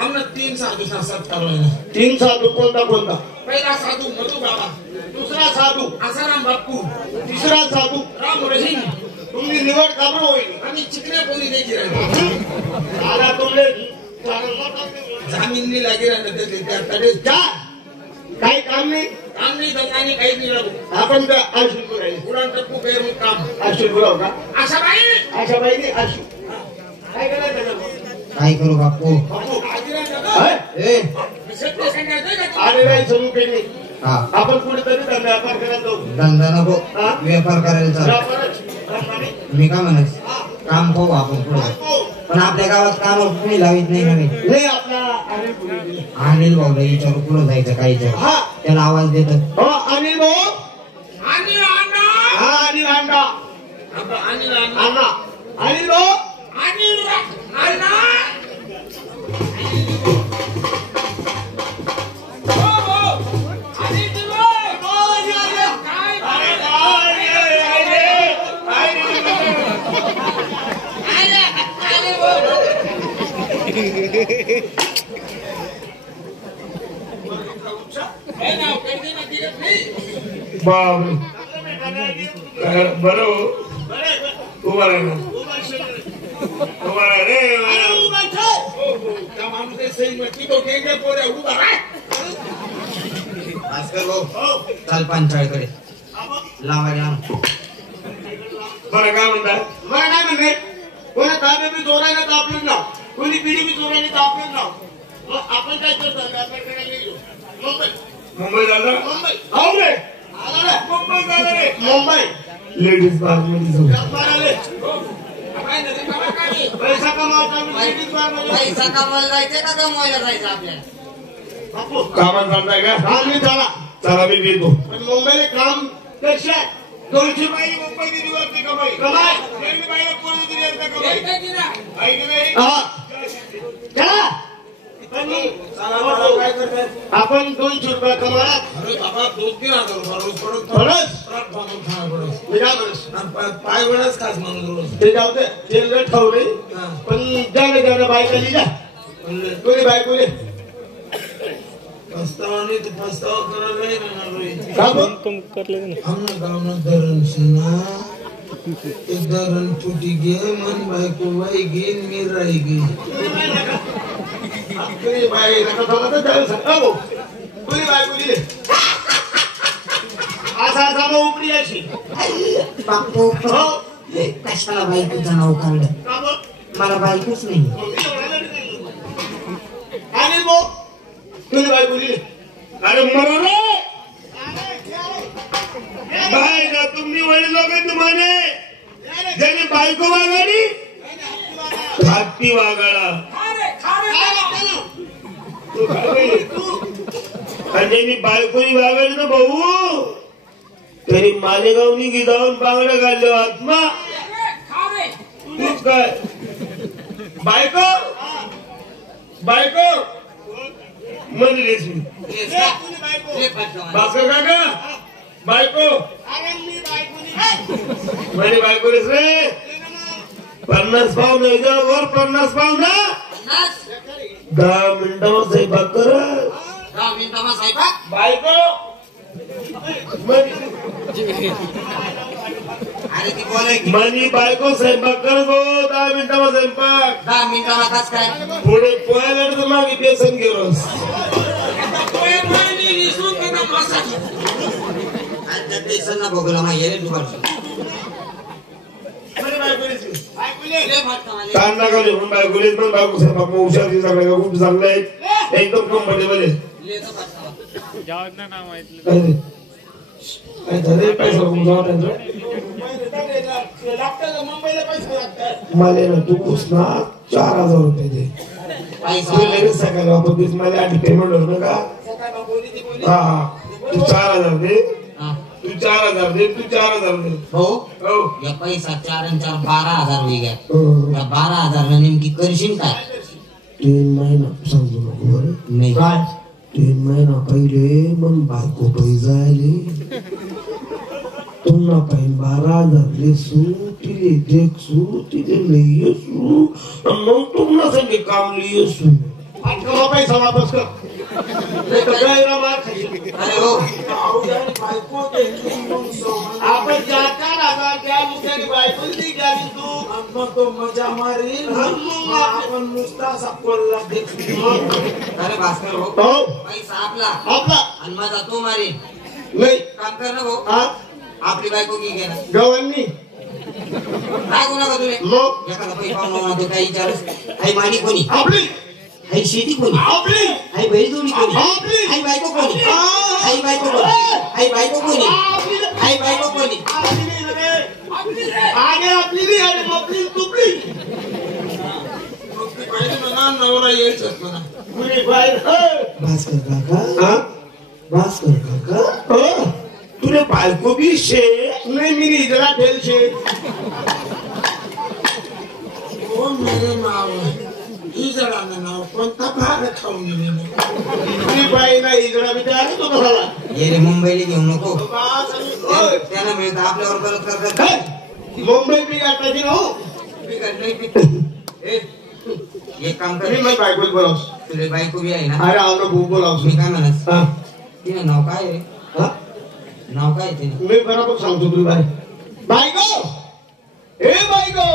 हमने 3 साधु साथ करवायला 3 साधू कोणता पहिला साधू मधु बाबा दुसरा साधू आसाराम बापू तिसरा साधू राम रहीम तुम्ही निवड का बरं होईल आणि चिकने पोरी देखील राहिले आला तुमले जमीन नाही लागी राहिले त्याकडे जा काही काम नाही दंगाने काही नाही लागू आपण तर आशू राहील पुराण टप्पू पेरून काम आशू बोलाव का आशाबाई नाही आशू काय करायचं काय करू बापू अरे नाही सुरू केली हा आपण कुठेतरी व्यापार करायला जाऊ धंदा नको व्यापार करायला चालू मी काय म्हणत काम पाहू आपण पुढे पण आपल्या गावात काम कुणी लावित नाही नाही आपला अनिल भाऊला विचारू पुढे जायचं काही त्याला आवाज देतात हो अनिल भाऊ अनिल अण्णा हा अनिल अण्णा अनिल अण्णा अनिल भाऊ अनिल अण्णा बाबू बरो उभा राहा रे चाल पंचायतकडे लावायला बरं काय म्हणतात बरं काय म्हणते कोणी ताबे बी जोराने तापलं ना कोणी पिढी बी जोराने तापलं ना आपण काय करतो मुंबई झालं मुंबई हो रे मुंबई झालं रे मुंबई लेडीज बार मध्ये पैसा पैसा कमवायला जायचं का कमवायला जायचं आपल्याला कामात चालताय का आम्ही चला मी भेटतो मुंबईला काम कशा 200 बाई मुंबई दिवसची कमाई बाईला कोणी दिली असता कमाई चला आपण 200 रुपये कमवा अरे बाबा 2-3 हजार पाय वेळच खास माणूस ते जाऊ दे ते ठेवले पण ज्याला बायका लिहिल्या कोणी बायकोले पस्तावाने तो पस्तावा करायला हमने गावना धरण सुना ते धरण फुटी गे मन बायको बाई गे मी राही गे कोणी बाई नका थांबा तर सांगा कोणी बायको लिहिले असा उपडी अशी बापू कशाला बायकोचं नाव काढलं मला बायकोच नाही आणि भाऊ तुम्ही बायको लिहिले अरे मरा रे बाय का तुम्ही वडील लोक तुम्हाने ज्याने बायको वागली हत्ती वागाळा आणि बायकोनी वागली ना भाऊ तरी मालेगावनी गिजावून बांगड्या काढले आत्मा तूच काय बायको बायको म्हणलीस मी भास्कर काका बायको म्हणे बायकोलीस रे 50 पाऊन वर 50 पाऊन 10 मिनिटावर स्वयंपाक कर 10 मिनिटावर स्वयंपाक बायको अरे ती बोलाय मनी बायको स्वयंपाक कर गो 10 मिनिटावर स्वयंपाक 10 मिनिटावर कस काय पुढे पोहायला तर मागे बेसन गेलोस बेसन ना बघला माहिती कांदा का घेऊन बायकोलीस पण बायको स्वयंपाक हुशार दिवसा खूप चांगलं आहे एकदम कम्फर्टेबल आहे मला ना तू ना 4000 रुपये दे लगेच सकाळी वापस मला आधी पेमेंट होत का हा तू 4000 दे तू 4000 दे तू 4000 दे हो या पैसा 4 आणि 4 12,000 वेगळ्या या 12,000 नेमकी करशील काय 3 महिना समजू नको बरं नाही काय 3 महिना पहिले मग बायको पैसा आली तुमना पाहिजे 12,000 लेसू तिले देखसू तिले लेसू मग तुमना संगे काम लियसू आठवा पैसा वापस कर नाही तर गैरा मार खाईल अरे हो आपण जाता ना त्या मुद्द्याने बायको ती गेली तू मग तो मजा मारी आपण नुसता असा कोल्हा देखू अरे भास्कर हो हो पैसा आपला आणि माझा तो मारी नाही काम कर ना भाऊ हा आपली बायको की घे ना गवांनी रागू नका तुम्ही मग एखादा पैसा पाहून तो काही विचारच आई मानी कोणी आपली आई शेती कोणी आपली आई बैलजोडी कोणी आपली आई बायको कोणी आई बायको कोणी आई बायको कोणी आई बायको कोणी आपली नाही रे आगे आपली नाही अरे आपली तुपली पाहिजे म्हणा नवरा यायचं म्हणा पुरी बाहेर भास्कर काका हा भास्कर काका तुले बायको बी शे नाही मी इजरा ठेल शे ओ मेरे नाव ही जरा नाव कोणता भाग खाऊन गेले पुरी बाई नाही इजरा विचार तो कसाला ये रे मुंबईला घेऊ नको ओय त्याला मिळतं आपल्यावर परत करतात मुंबई बी गाठायची ना हो एक काम मी कर मग बायकोच बोलावस तुझे बायको बी आहे ना अरे आलो भाऊ बोलावस मी काय म्हणत हा तिने नाव काय आहे हा नाव काय तिने मी बरोबर सांगतो तुला बायको ए बायको